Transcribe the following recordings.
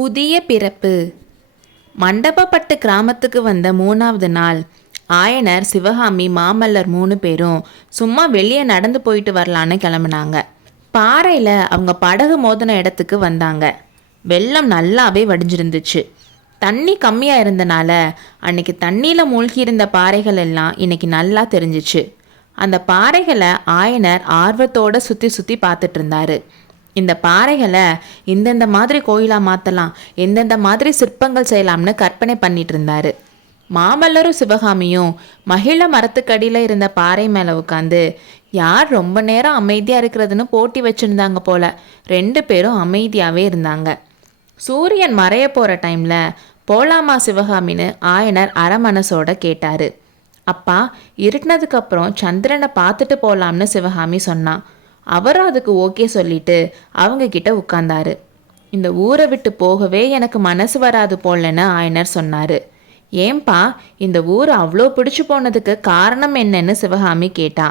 புதிய பிறப்பு. மண்டபப்பட்டு கிராமத்துக்கு வந்த 3வது நாள் ஆயனர், சிவகாமி, மாமல்லர் 3 பேரும் சும்மா வெளியே நடந்து போயிட்டு வரலான்னு கிளம்புனாங்க. பாறையில் அவங்க படகு மோதின இடத்துக்கு வந்தாங்க. வெள்ளம் நல்லாவே வடிஞ்சிருந்துச்சு. தண்ணி கம்மியாக இருந்தனால அன்னைக்கு தண்ணியில் மூழ்கி இருந்த பாறைகள் எல்லாம் இன்னைக்கு நல்லா தெரிஞ்சிச்சு. அந்த பாறைகளை ஆயனர் ஆர்வத்தோடு சுற்றி சுற்றி பார்த்துட்டு இருந்தாரு. இந்த பாறைகளை இந்தந்த மாதிரி கோயிலாக மாற்றலாம், எந்தெந்த மாதிரி சிற்பங்கள் செய்யலாம்னு கற்பனை பண்ணிட்டு இருந்தாரு. மாமல்லரும் சிவகாமியும் மகிழ மரத்துக்கடியில் இருந்த பாறை மேலே உட்காந்து யார் ரொம்ப நேரம் அமைதியாக இருக்கிறதுன்னு போட்டி வச்சுருந்தாங்க போல. 2 பேரும் அமைதியாகவே இருந்தாங்க. சூரியன் மறைய போகிற டைமில் போலாமா சிவகாமின்னு ஆயனர் அரமனசோட கேட்டார். அப்பா, இருட்டினதுக்கப்புறம் சந்திரனை பார்த்துட்டு போகலாம்னு சிவகாமி சொன்னான். அவரும் அதுக்கு ஓகே சொல்லிட்டு அவங்க கிட்ட உட்கார்ந்தாரு. இந்த ஊரை விட்டு போகவே எனக்கு மனசு வராது போலன்னு ஆயனர் சொன்னார். ஏன்பா, இந்த ஊர் அவ்வளோ பிடிச்சு போனதுக்கு காரணம் என்னன்னு சிவகாமி கேட்டா.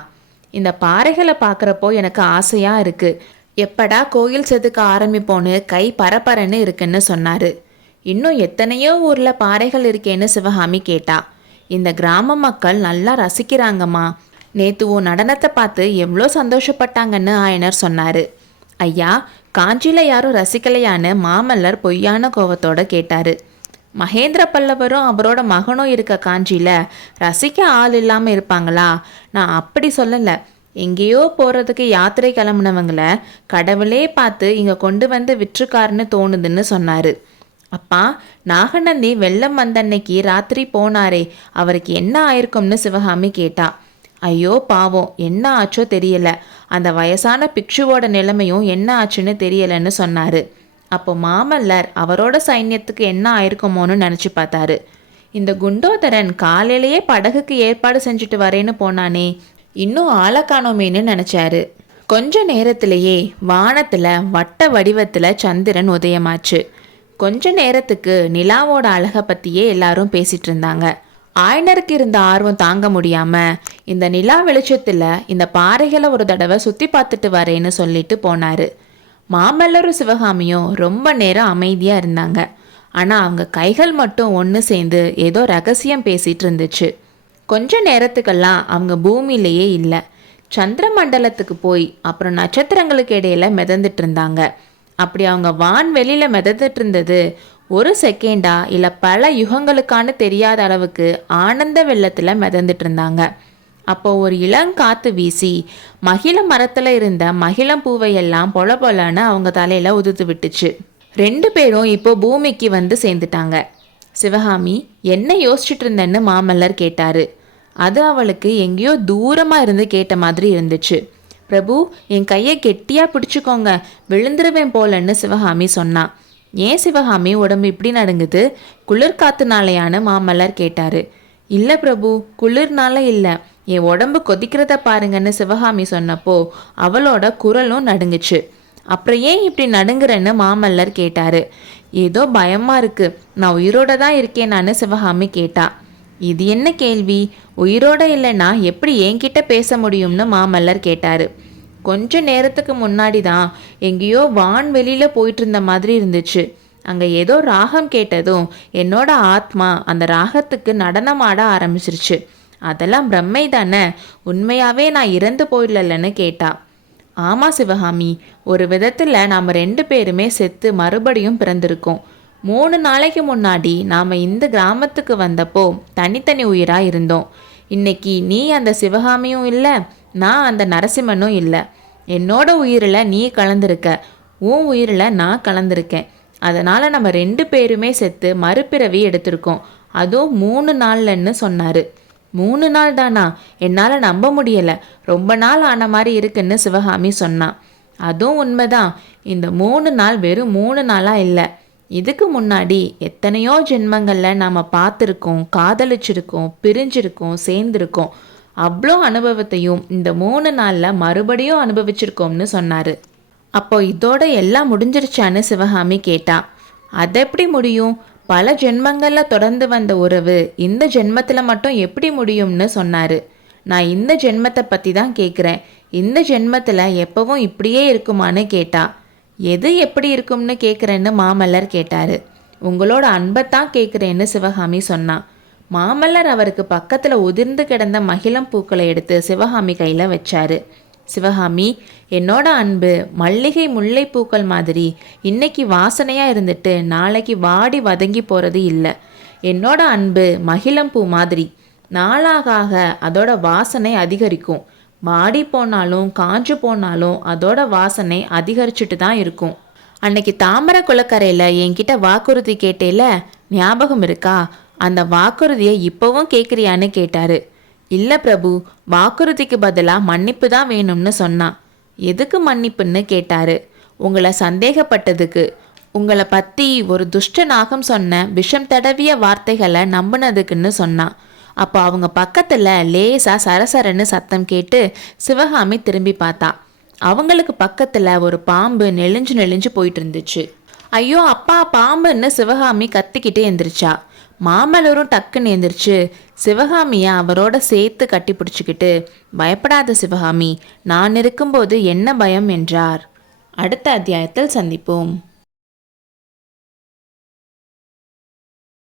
இந்த பாறைகளை பார்க்குறப்போ எனக்கு ஆசையாக இருக்குது. எப்படா கோயில் செதுக்க ஆரம்பிப்போன்னு கை பரபரன்னு இருக்குன்னு சொன்னார். இன்னும் எத்தனையோ ஊரில் பாறைகள் இருக்கேன்னு சிவகாமி கேட்டா. இந்த கிராம மக்கள் நல்லா ரசிக்கிறாங்கம்மா. நேற்று உன் நடனத்தை பார்த்து எவ்வளோ சந்தோஷப்பட்டாங்கன்னு ஆயனர் சொன்னார். ஐயா, காஞ்சியில் யாரும் ரசிக்கலையான்னு மாமல்லர் பொய்யான கோவத்தோடு கேட்டார். மகேந்திர பல்லவரும் அவரோட மகனும் இருக்க காஞ்சியில் ரசிக்க ஆள் இல்லாமல் இருப்பாங்களா? நான் அப்படி சொல்லலை. எங்கேயோ போகிறதுக்கு யாத்திரை கிளம்புனவங்கள கடவுளே பார்த்து இங்கே கொண்டு வந்து விற்றுக்காருன்னு தோணுதுன்னு சொன்னார். அப்பா, நாகநந்தி வெள்ளம் வந்தன்னைக்கு ராத்திரி போனாரே, அவருக்கு என்ன ஆயிருக்கும்னு சிவகாமி கேட்டா. ஐயோ பாவம், என்ன ஆச்சோ தெரியல. அந்த வயசான பிக்ஷுவோட நிலைமையும் என்ன ஆச்சுன்னு தெரியலன்னு சொன்னார். அப்போ மாமல்லர் அவரோட சைன்யத்துக்கு என்ன ஆயிருக்குமோன்னு நினச்சி பார்த்தாரு. இந்த குண்டோதரன் காலையிலேயே படகுக்கு ஏற்பாடு செஞ்சுட்டு வரேன்னு போனானே, இன்னும் ஆளை காணோமேன்னு நினச்சாரு. கொஞ்ச நேரத்திலேயே வானத்தில் வட்ட வடிவத்தில் சந்திரன் உதயமாச்சு. கொஞ்ச நேரத்துக்கு நிலாவோட அழகை பற்றியே எல்லாரும் பேசிட்டு இருந்தாங்க. ஆயனருக்கு இருந்த ஆர்வம் தாங்க முடியாமல் இந்த நிலா வெளிச்சத்தில் இந்த பாறைகளை ஒரு தடவை சுற்றி பார்த்துட்டு வரேன்னு சொல்லிட்டு போனார். மாமல்லரும் சிவகாமியும் ரொம்ப நேரம் அமைதியாக இருந்தாங்க. ஆனால் அவங்க கைகள் மட்டும் ஒன்று சேர்ந்து ஏதோ ரகசியம் பேசிகிட்டு இருந்துச்சு. கொஞ்ச நேரத்துக்கெல்லாம் அவங்க பூமியிலேயே இல்லை, சந்திர மண்டலத்துக்கு போய் அப்புறம் நட்சத்திரங்களுக்கு இடையில மிதந்துட்டு இருந்தாங்க. அப்படி அவங்க வான்வெளியில் மிதந்துட்டு இருந்தது ஒரு செகண்டா இல்லை பல யுகங்களுக்கான தெரியாத அளவுக்கு ஆனந்த வெள்ளத்தில் மிதந்துட்டு இருந்தாங்க. அப்போ ஒரு இளங்காத்து வீசி மகிழ மரத்தில் இருந்த மகிழம் பூவையெல்லாம் பொல பொலன்னு அவங்க தலையில் உதுத்து விட்டுச்சு. 2 பேரும் இப்போ பூமிக்கு வந்து சேர்ந்துட்டாங்க. சிவகாமி, என்ன யோசிச்சுட்டு இருந்தேன்னு மாமல்லர் கேட்டார். அது அவளுக்கு எங்கேயோ தூரமாக இருந்து கேட்ட மாதிரி இருந்துச்சு. பிரபு, என் கையை கெட்டியாக பிடிச்சிக்கோங்க, விழுந்துருவேன் போலன்னு சிவகாமி சொன்னான். ஏன் சிவகாமி, உடம்பு இப்படி நடுங்குது? குளிர்காத்துனாலையான்னு மாமல்லர் கேட்டார். இல்லை பிரபு, குளிர்னால இல்லை, என் உடம்பு கொதிக்கிறத பாருங்கன்னு சிவகாமி சொன்னப்போ அவளோட குரலும் நடுங்குச்சு. அப்புறம் ஏன் இப்படி நடுங்குறேன்னு மாமல்லர் கேட்டார். ஏதோ பயமாக இருக்குது, நான் உயிரோட தான் இருக்கேனான்னு சிவகாமி கேட்டா. இது என்ன கேள்வி? உயிரோட இல்லைன்னா எப்படி என்கிட்ட பேச முடியும்னு மாமல்லர் கேட்டார். கொஞ்ச நேரத்துக்கு முன்னாடி தான் எங்கேயோ வான்வெளியில் போயிட்டு இருந்த மாதிரி இருந்துச்சு. அங்கே ஏதோ ராகம் கேட்டதும் என்னோட ஆத்மா அந்த ராகத்துக்கு நடனம் ஆட ஆரம்பிச்சிருச்சு. அதெல்லாம் பிரம்மை தானே, உண்மையாகவே நான் இறந்து போயிடலன்னு கேட்டா. ஆமாம் சிவகாமி, ஒரு விதத்தில் நாம் 2 பேருமே செத்து மறுபடியும் பிறந்திருக்கோம். 3 நாளைக்கு முன்னாடி நாம் இந்த கிராமத்துக்கு வந்தப்போ தனித்தனி உயிராக இருந்தோம். இன்னைக்கு நீ அந்த சிவகாமியும் இல்லை, நான் அந்த நரசிம்மனும் இல்லை. என்னோட உயிரில் நீ கலந்துருக்க, உன் உயிரில் நான் கலந்துருக்கேன். அதனால் நம்ம 2 பேருமே செத்து மறுபிறவி எடுத்திருக்கோம். அதுவும் 3 நாள்லன்னு சொன்னார். 3 நாள் தானா? என்னால் நம்ப முடியலை. ரொம்ப நாள் ஆன மாதிரி இருக்குன்னு சிவகாமி சொன்னான். அதுவும் உண்மைதான். இந்த 3 நாள் வெறும் 3 நாளாக இல்லை, இதுக்கு முன்னாடி எத்தனையோ ஜென்மங்களில் நாம் பார்த்துருக்கோம், காதலிச்சிருக்கோம், பிரிஞ்சிருக்கோம், சேர்ந்துருக்கோம். அவ்வளோ அனுபவத்தையும் இந்த 3 நாளில் மறுபடியும் அனுபவிச்சிருக்கோம்னு சொன்னார். அப்போ இதோட எல்லாம் முடிஞ்சிருச்சான்னு சிவகாமி கேட்டா. அது எப்படி முடியும்? பல ஜென்மங்களில் தொடர்ந்து வந்த உறவு இந்த ஜென்மத்தில் மட்டும் எப்படி முடியும்னு சொன்னார். நான் இந்த ஜென்மத்தை பற்றி தான் கேட்குறேன். இந்த ஜென்மத்தில் எப்பவும் இப்படியே இருக்குமான்னு கேட்டா. எது எப்படி இருக்கும்னு கேட்குறேன்னு மாமல்லர் கேட்டார். உங்களோட அன்பைத்தான் கேட்குறேன்னு சிவகாமி சொன்னான். மாமல்லர் அவருக்கு பக்கத்தில் உதிர்ந்து கிடந்த மகிழம் பூக்களை எடுத்து சிவகாமி கையில் வச்சாரு. சிவகாமி, என்னோட அன்பு மல்லிகை முல்லை பூக்கள் மாதிரி இன்னைக்கு வாசனையாக இருந்துட்டு நாளைக்கு வாடி வதங்கி போகிறது இல்லை. என்னோட அன்பு மகிழம்பூ மாதிரி நாளாக அதோட வாசனை அதிகரிக்கும். வாடி போனாலும் காஞ்சு போனாலும் அதோட வாசனை அதிகரிச்சுட்டு தான் இருக்கும். அன்னைக்கு தாமரை குளக்கரையில் என்கிட்ட வாக்குறுதி கேட்டேல, ஞாபகம் இருக்கா? அந்த வாக்குறுதியை இப்போவும் கேட்குறியான்னு கேட்டாரு. இல்லை பிரபு, வாக்குறுதிக்கு பதிலாக மன்னிப்பு தான் வேணும்னு சொன்னான். எதுக்கு மன்னிப்புன்னு கேட்டாரு. உங்களை சந்தேகப்பட்டதுக்கு, உங்களை பற்றி ஒரு துஷ்ட நாகம் சொன்ன விஷம் தடவிய வார்த்தைகளை நம்பினதுக்குன்னு சொன்னான். அப்போ அவங்க பக்கத்தில் லேசாக சரசரன்னு சத்தம் கேட்டு சிவகாமி திரும்பி பார்த்தா. அவங்களுக்கு பக்கத்தில் ஒரு பாம்பு நெளிஞ்சு நெளிஞ்சு போயிட்டு இருந்துச்சு. ஐயோ அப்பா, பாம்புன்னு சிவகாமி கத்திக்கிட்டே எந்திரிச்சா. மாமல்லரும் டக்குன்னு எந்திரிச்சு சிவகாமியை அவரோட சேர்த்து கட்டி பிடிச்சிக்கிட்டு, பயப்படாத சிவகாமி, நான் இருக்கும்போது என்ன பயம் என்றார். அடுத்த அத்தியாயத்தில் சந்திப்போம்.